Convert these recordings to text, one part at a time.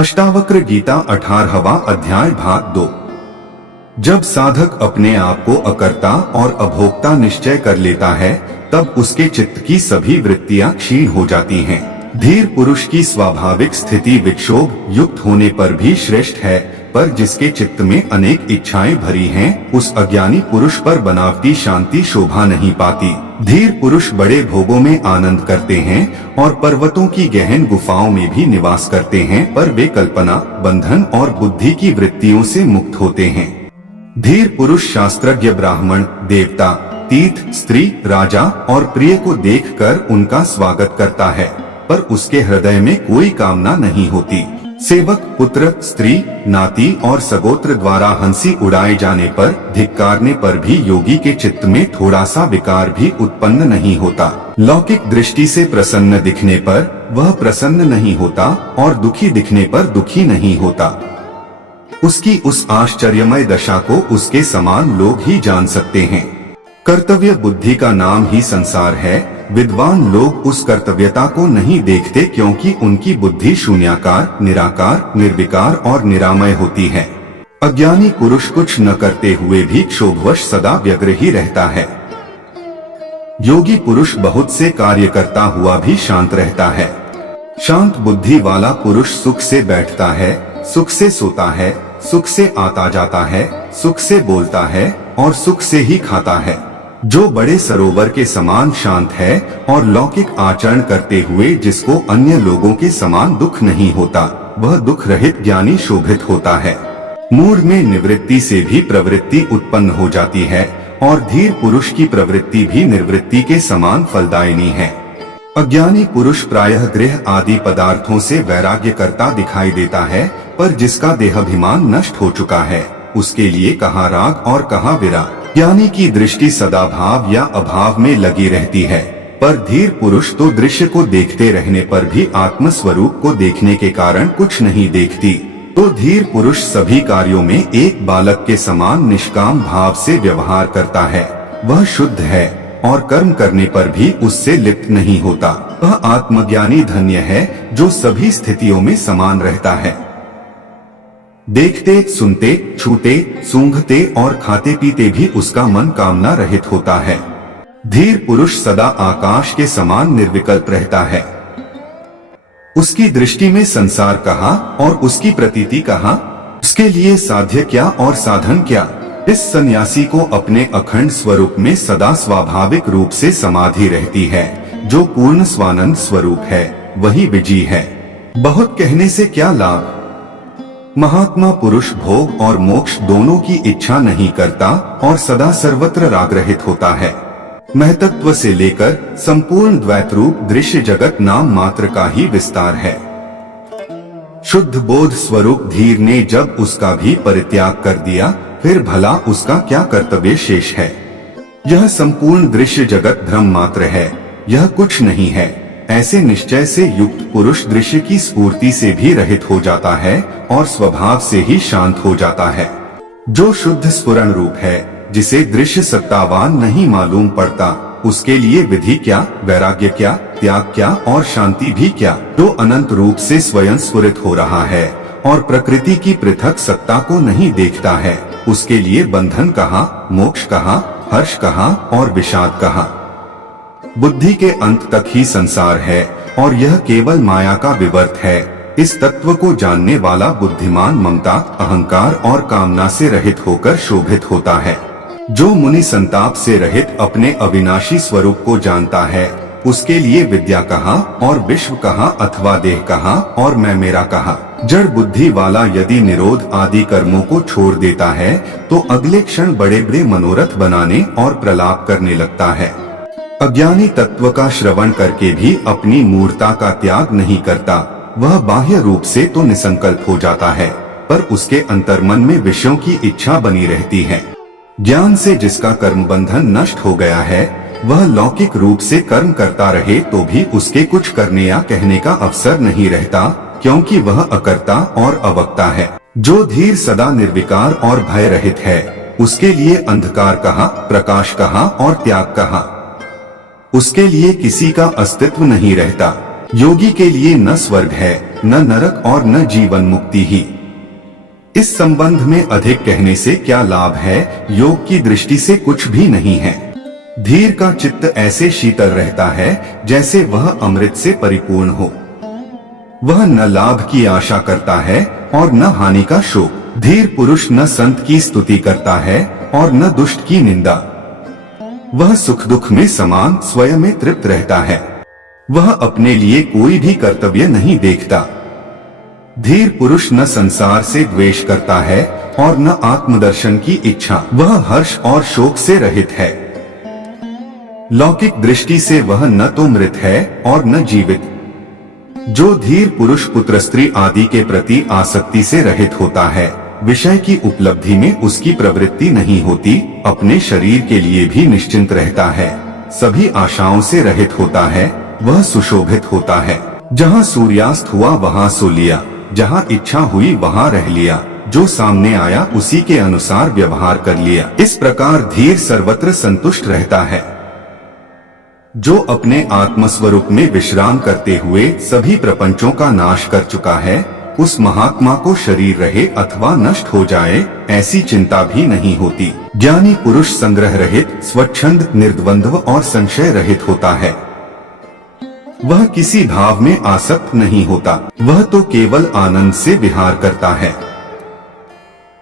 अष्टावक्र गीता 18वां अध्याय भाग 2। जब साधक अपने आप को अकर्ता और अभोक्ता निश्चय कर लेता है, तब उसके चित्त की सभी वृत्तियां क्षीण हो जाती हैं। धीर पुरुष की स्वाभाविक स्थिति विक्षोभ युक्त होने पर भी श्रेष्ठ है, पर जिसके चित्त में अनेक इच्छाएं भरी हैं, उस अज्ञानी पुरुष पर बनावटी शांति शोभा नहीं पाती। धीर पुरुष बड़े भोगों में आनंद करते हैं और पर्वतों की गहन गुफाओं में भी निवास करते हैं, पर वे कल्पना, बंधन और बुद्धि की वृत्तियों से मुक्त होते हैं। धीर पुरुष शास्त्रज्ञ, ब्राह्मण, देवता, तीर्थ, स्त्री, राजा और प्रिय को देखकर उनका स्वागत करता है, पर उसके हृदय में कोई कामना नहीं होती। सेवक, पुत्र, स्त्री, नाती और सगोत्र द्वारा हंसी उड़ाए जाने पर, धिक्कारने पर भी योगी के चित्त में थोड़ा सा विकार भी उत्पन्न नहीं होता। लौकिक दृष्टि से प्रसन्न दिखने पर वह प्रसन्न नहीं होता और दुखी दिखने पर दुखी नहीं होता। उसकी उस आश्चर्यमय दशा को उसके समान लोग ही जान सकते हैं। कर्तव्य बुद्धि का नाम ही संसार है। विद्वान लोग उस कर्तव्यता को नहीं देखते, क्योंकि उनकी बुद्धि शून्याकार, निराकार, निर्विकार और निरामय होती है। अज्ञानी पुरुष कुछ न करते हुए भी क्षोभवश सदा व्यग्र ही रहता है। योगी पुरुष बहुत से कार्य करता हुआ भी शांत रहता है। शांत बुद्धि वाला पुरुष सुख से बैठता है, सुख से सोता है, सुख से आता जाता है, सुख से बोलता है और सुख से ही खाता है। जो बड़े सरोवर के समान शांत है और लौकिक आचरण करते हुए जिसको अन्य लोगों के समान दुख नहीं होता, वह दुख रहित ज्ञानी शोभित होता है। मूढ़ में निवृत्ति से भी प्रवृत्ति उत्पन्न हो जाती है और धीर पुरुष की प्रवृत्ति भी निर्वृत्ति के समान फलदायिनी है। अज्ञानी पुरुष प्रायः गृह आदि पदार्थों से वैराग्य करता दिखाई देता है, पर जिसका देहाभिमान नष्ट हो चुका है, उसके लिए कहाँ राग और कहाँ विराग। ज्ञानी की दृष्टि सदा भाव या अभाव में लगी रहती है, पर धीर पुरुष तो दृश्य को देखते रहने पर भी आत्म स्वरूप को देखने के कारण कुछ नहीं देखती। तो धीर पुरुष सभी कार्यों में एक बालक के समान निष्काम भाव से व्यवहार करता है। वह शुद्ध है और कर्म करने पर भी उससे लिप्त नहीं होता। वह आत्मज्ञानी धन्य है जो सभी स्थितियों में समान रहता है। देखते, सुनते, छूते, सूंघते और खाते पीते भी उसका मन कामना रहित होता है। धीर पुरुष सदा आकाश के समान निर्विकल्प रहता है। उसकी दृष्टि में संसार कहाँ और उसकी प्रतीति कहाँ, उसके लिए साध्य क्या और साधन क्या। इस सन्यासी को अपने अखंड स्वरूप में सदा स्वाभाविक रूप से समाधि रहती है। जो पूर्ण स्वानंद स्वरूप है वही विजयी है। बहुत कहने से क्या लाभ। महात्मा पुरुष भोग और मोक्ष दोनों की इच्छा नहीं करता और सदा सर्वत्र राग रहित होता है। महतत्व से लेकर संपूर्ण द्वैत रूप दृश्य जगत नाम मात्र का ही विस्तार है। शुद्ध बोध स्वरूप धीर ने जब उसका भी परित्याग कर दिया, फिर भला उसका क्या कर्तव्य शेष है। यह संपूर्ण दृश्य जगत भ्रम मात्र है, यह कुछ नहीं है। ऐसे निश्चय से युक्त पुरुष दृश्य की स्फूर्ति से भी रहित हो जाता है और स्वभाव से ही शांत हो जाता है। जो शुद्ध स्फुरण रूप है, जिसे दृश्य सत्तावान नहीं मालूम पड़ता, उसके लिए विधि क्या, वैराग्य क्या, त्याग क्या और शांति भी क्या। जो अनंत रूप से स्वयं स्फुरित हो रहा है और प्रकृति की पृथक सत्ता को नहीं देखता है, उसके लिए बंधन कहाँ, मोक्ष कहाँ, हर्ष कहाँ और विषाद कहाँ। बुद्धि के अंत तक ही संसार है और यह केवल माया का विवर्त है। इस तत्व को जानने वाला बुद्धिमान ममता, अहंकार और कामना से रहित होकर शोभित होता है। जो मुनि संताप से रहित अपने अविनाशी स्वरूप को जानता है, उसके लिए विद्या कहाँ और विश्व कहाँ अथवा देह कहाँ और मैं मेरा कहाँ। जड़ बुद्धि वाला यदि निरोध आदि कर्मों को छोड़ देता है, तो अगले क्षण बड़े बड़े मनोरथ बनाने और प्रलाप करने लगता है। अज्ञानी तत्व का श्रवण करके भी अपनी मूर्ता का त्याग नहीं करता। वह बाह्य रूप से तो निसंकल्प हो जाता है, पर उसके अंतर्मन में विषयों की इच्छा बनी रहती है। ज्ञान से जिसका कर्म बंधन नष्ट हो गया है, वह लौकिक रूप से कर्म करता रहे तो भी उसके कुछ करने या कहने का अवसर नहीं रहता, क्योंकि वह अकर्ता और अवक्ता है। जो धीर सदा निर्विकार और भय रहित है, उसके लिए अंधकार कहाँ, प्रकाश कहाँ और त्याग कहाँ। उसके लिए किसी का अस्तित्व नहीं रहता। योगी के लिए न स्वर्ग है न नरक और न जीवन मुक्ति ही। इस संबंध में अधिक कहने से क्या लाभ है, योग की दृष्टि से कुछ भी नहीं है। धीर का चित्त ऐसे शीतल रहता है जैसे वह अमृत से परिपूर्ण हो। वह न लाभ की आशा करता है और न हानि का शोक। धीर पुरुष न संत की स्तुति करता है और न दुष्ट की निंदा। वह सुख दुख में समान स्वयं में तृप्त रहता है। वह अपने लिए कोई भी कर्तव्य नहीं देखता। धीर पुरुष न संसार से द्वेष करता है और न आत्मदर्शन की इच्छा। वह हर्ष और शोक से रहित है। लौकिक दृष्टि से वह न तो मृत है और न जीवित। जो धीर पुरुष पुत्र स्त्री आदि के प्रति आसक्ति से रहित होता है, विषय की उपलब्धि में उसकी प्रवृत्ति नहीं होती, अपने शरीर के लिए भी निश्चिंत रहता है, सभी आशाओं से रहित होता है, वह सुशोभित होता है। जहाँ सूर्यास्त हुआ वहाँ सो लिया, जहाँ इच्छा हुई वहाँ रह लिया, जो सामने आया उसी के अनुसार व्यवहार कर लिया। इस प्रकार धीर सर्वत्र संतुष्ट रहता है। जो अपने आत्मस्वरूप में विश्राम करते हुए सभी प्रपंचों का नाश कर चुका है, उस महात्मा को शरीर रहे अथवा नष्ट हो जाए ऐसी चिंता भी नहीं होती। ज्ञानी पुरुष संग्रह रहित, स्वच्छंद, निर्द्वंद्व और संशय रहित होता है। वह किसी भाव में आसक्त नहीं होता, वह तो केवल आनंद से विहार करता है।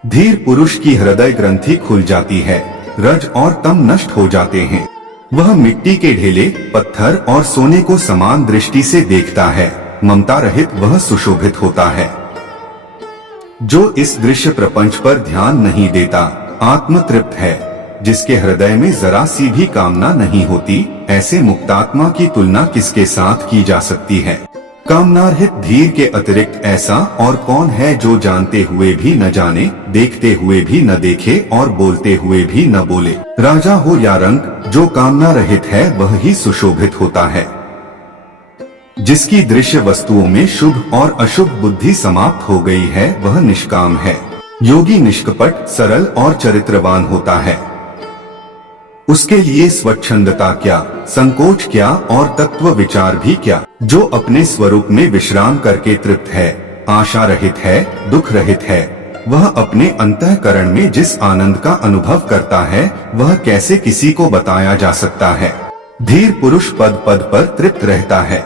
धीर पुरुष की हृदय ग्रंथि खुल जाती है, रज और तम नष्ट हो जाते हैं। वह मिट्टी के ढेले, पत्थर और सोने को समान दृष्टि से देखता है। ममता रहित वह सुशोभित होता है। जो इस दृश्य प्रपंच पर ध्यान नहीं देता, आत्म तृप्त है, जिसके हृदय में जरा सी भी कामना नहीं होती, ऐसे मुक्तात्मा की तुलना किसके साथ की जा सकती है। कामनारहित धीर के अतिरिक्त ऐसा और कौन है जो जानते हुए भी न जाने, देखते हुए भी न देखे और बोलते हुए भी न बोले। राजा हो या रंक, जो कामना रहित है वह ही सुशोभित होता है। जिसकी दृश्य वस्तुओं में शुभ और अशुभ बुद्धि समाप्त हो गई है वह निष्काम है। योगी निष्कपट, सरल और चरित्रवान होता है। उसके लिए स्वच्छंदता क्या, संकोच क्या और तत्व विचार भी क्या। जो अपने स्वरूप में विश्राम करके तृप्त है, आशा रहित है, दुख रहित है, वह अपने अंतःकरण में जिस आनंद का अनुभव करता है वह कैसे किसी को बताया जा सकता है। धीर पुरुष पद पद पर तृप्त रहता है।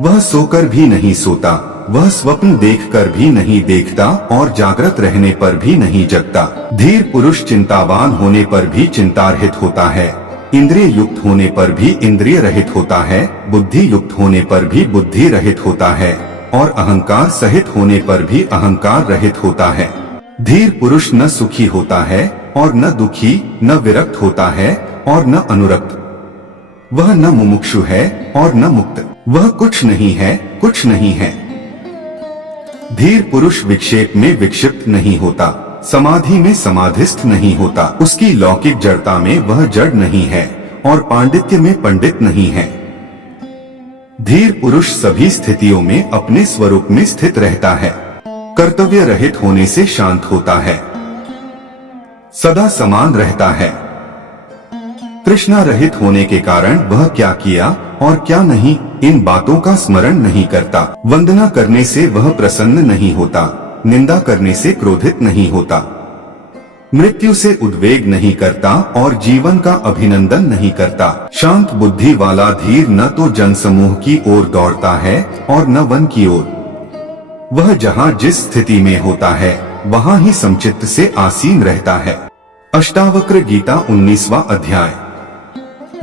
वह सोकर भी नहीं सोता, वह स्वप्न देखकर भी नहीं देखता और जागृत रहने पर भी नहीं जगता। धीर पुरुष चिंतावान होने पर भी चिंतारहित होता है, इंद्रिय युक्त होने पर भी इंद्रिय रहित होता है, बुद्धि युक्त होने पर भी बुद्धि रहित होता है और अहंकार सहित होने पर भी अहंकार रहित होता है। धीर पुरुष न सुखी होता है और न दुखी, न विरक्त होता है और न अनुरक्त। वह न मुमुक्षु है और न मुक्त। वह कुछ नहीं है, कुछ नहीं है। धीर पुरुष विक्षेप में विक्षिप्त नहीं होता, समाधि में समाधिस्थ नहीं होता। उसकी लौकिक जड़ता में वह जड़ नहीं है और पांडित्य में पंडित नहीं है। धीर पुरुष सभी स्थितियों में अपने स्वरूप में स्थित रहता है। कर्तव्य रहित होने से शांत होता है, सदा समान रहता है। तृष्णा रहित होने के कारण वह क्या किया और क्या नहीं, इन बातों का स्मरण नहीं करता। वंदना करने से वह प्रसन्न नहीं होता, निंदा करने से क्रोधित नहीं होता, मृत्यु से उद्वेग नहीं करता और जीवन का अभिनंदन नहीं करता। शांत बुद्धि वाला धीर न तो जनसमूह की ओर दौड़ता है और न वन की ओर। वह जहाँ जिस स्थिति में होता है वहाँ ही समचित्त से आसीन रहता है। अष्टावक्र गीता 19वां अध्याय।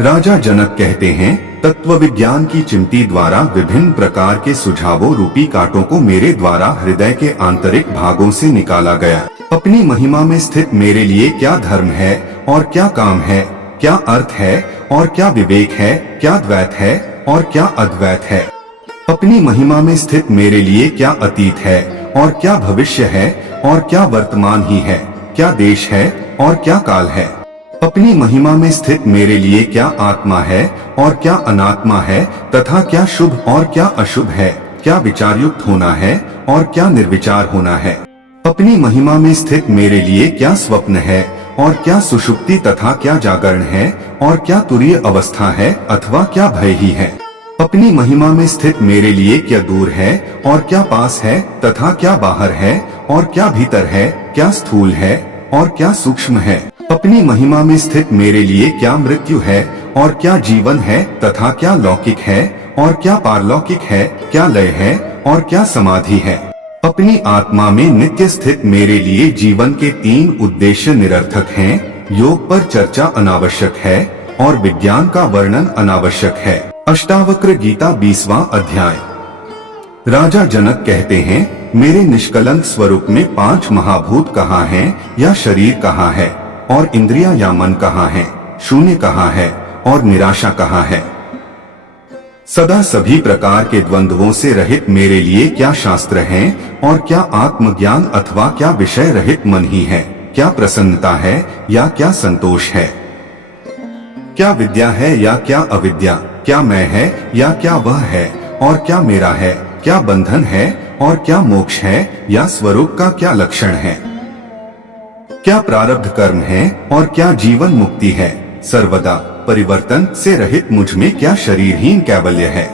राजा जनक कहते हैं, तत्व विज्ञान की चिमटी द्वारा विभिन्न प्रकार के सुझावों रूपी कांटों को मेरे द्वारा हृदय के आंतरिक भागों से निकाला गया। अपनी महिमा में स्थित मेरे लिए क्या धर्म है और क्या काम है, क्या अर्थ है और क्या विवेक है, क्या द्वैत है और क्या अद्वैत है। अपनी महिमा में स्थित मेरे लिए क्या अतीत है और क्या भविष्य है और क्या वर्तमान ही है, क्या देश है और क्या काल है। अपनी महिमा में स्थित मेरे लिए क्या आत्मा है और क्या अनात्मा है, तथा क्या शुभ और क्या अशुभ है, क्या विचार युक्त होना है और क्या निर्विचार होना है। अपनी महिमा में स्थित मेरे लिए क्या स्वप्न है और क्या सुषुप्ति तथा क्या जागरण है और क्या तुरीय अवस्था है अथवा क्या भय ही है। अपनी महिमा में स्थित मेरे लिए क्या दूर है और क्या पास है, तथा क्या बाहर है और क्या भीतर है, क्या स्थूल है और क्या सूक्ष्म है। अपनी महिमा में स्थित मेरे लिए क्या मृत्यु है और क्या जीवन है, तथा क्या लौकिक है और क्या पारलौकिक है, क्या लय है और क्या समाधि है। अपनी आत्मा में नित्य स्थित मेरे लिए जीवन के 3 उद्देश्य निरर्थक हैं। योग पर चर्चा अनावश्यक है और विज्ञान का वर्णन अनावश्यक है। अष्टावक्र गीता 20वां अध्याय। राजा जनक कहते हैं, मेरे निष्कलंक स्वरूप में 5 महाभूत कहाँ हैं या शरीर कहाँ है और इंद्रियां या मन कहाँ है, शून्य कहाँ है और निराशा कहाँ है। सदा सभी प्रकार के द्वंद्वों से रहित मेरे लिए क्या शास्त्र हैं और क्या आत्मज्ञान अथवा क्या विषय रहित मन ही है, क्या प्रसन्नता है या क्या संतोष है, क्या विद्या है या क्या अविद्या, क्या मैं है या क्या वह है और क्या मेरा है, क्या बंधन है और क्या मोक्ष है या स्वरूप का क्या लक्षण है, क्या प्रारब्ध कर्म है और क्या जीवन मुक्ति है। सर्वदा परिवर्तन से रहित मुझ में क्या शरीरहीन कैवल्य है।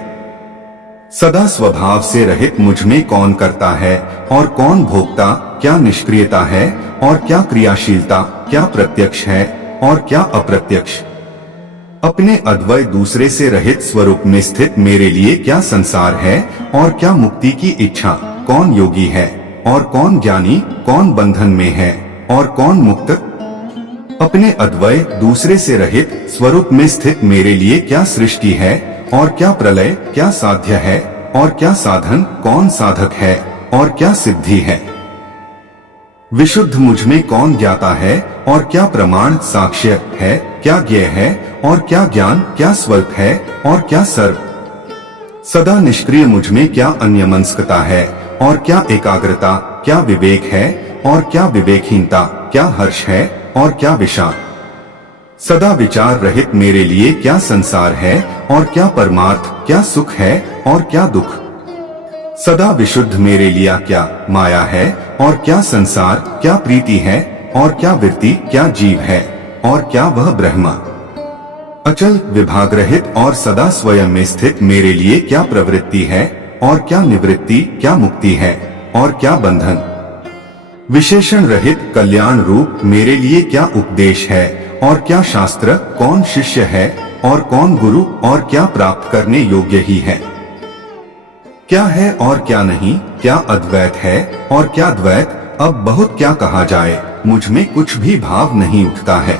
सदा स्वभाव से रहित मुझ में कौन करता है और कौन भोक्ता, क्या निष्क्रियता है और क्या क्रियाशीलता, क्या प्रत्यक्ष है और क्या अप्रत्यक्ष। अपने अद्वय दूसरे से रहित स्वरूप में स्थित मेरे लिए क्या संसार है और क्या मुक्ति की इच्छा, कौन योगी है और कौन ज्ञानी, कौन बंधन में है और कौन मुक्त। अपने अद्वय दूसरे से रहित स्वरूप में स्थित मेरे लिए क्या सृष्टि है और क्या प्रलय, क्या साध्य है और क्या साधन, कौन साधक है और क्या सिद्धि है। विशुद्ध मुझ में कौन ज्ञाता है और क्या प्रमाण साक्ष्य है, क्या ज्ञेय है और क्या ज्ञान, क्या स्वल्प है और क्या सर्व। सदा निष्क्रिय मुझ में क्या अन्यमनस्कता है और क्या एकाग्रता, क्या विवेक है और क्या विवेकहीनता, क्या हर्ष है और क्या विषाद। सदा विचार रहित मेरे लिए क्या संसार है और क्या परमार्थ, क्या सुख है और क्या दुख। सदा विशुद्ध मेरे लिए क्या माया है और क्या संसार, क्या प्रीति है और क्या वृत्ति, क्या जीव है और क्या वह ब्रह्म। अचल विभाग रहित और सदा स्वयं में स्थित मेरे लिए क्या प्रवृत्ति है और क्या निवृत्ति, क्या मुक्ति है और क्या बंधन। विशेषण रहित कल्याण रूप मेरे लिए क्या उपदेश है और क्या शास्त्र, कौन शिष्य है और कौन गुरु और क्या प्राप्त करने योग्य ही है। क्या है और क्या नहीं, क्या अद्वैत है और क्या द्वैत। अब बहुत क्या कहा जाए, मुझ में कुछ भी भाव नहीं उठता है।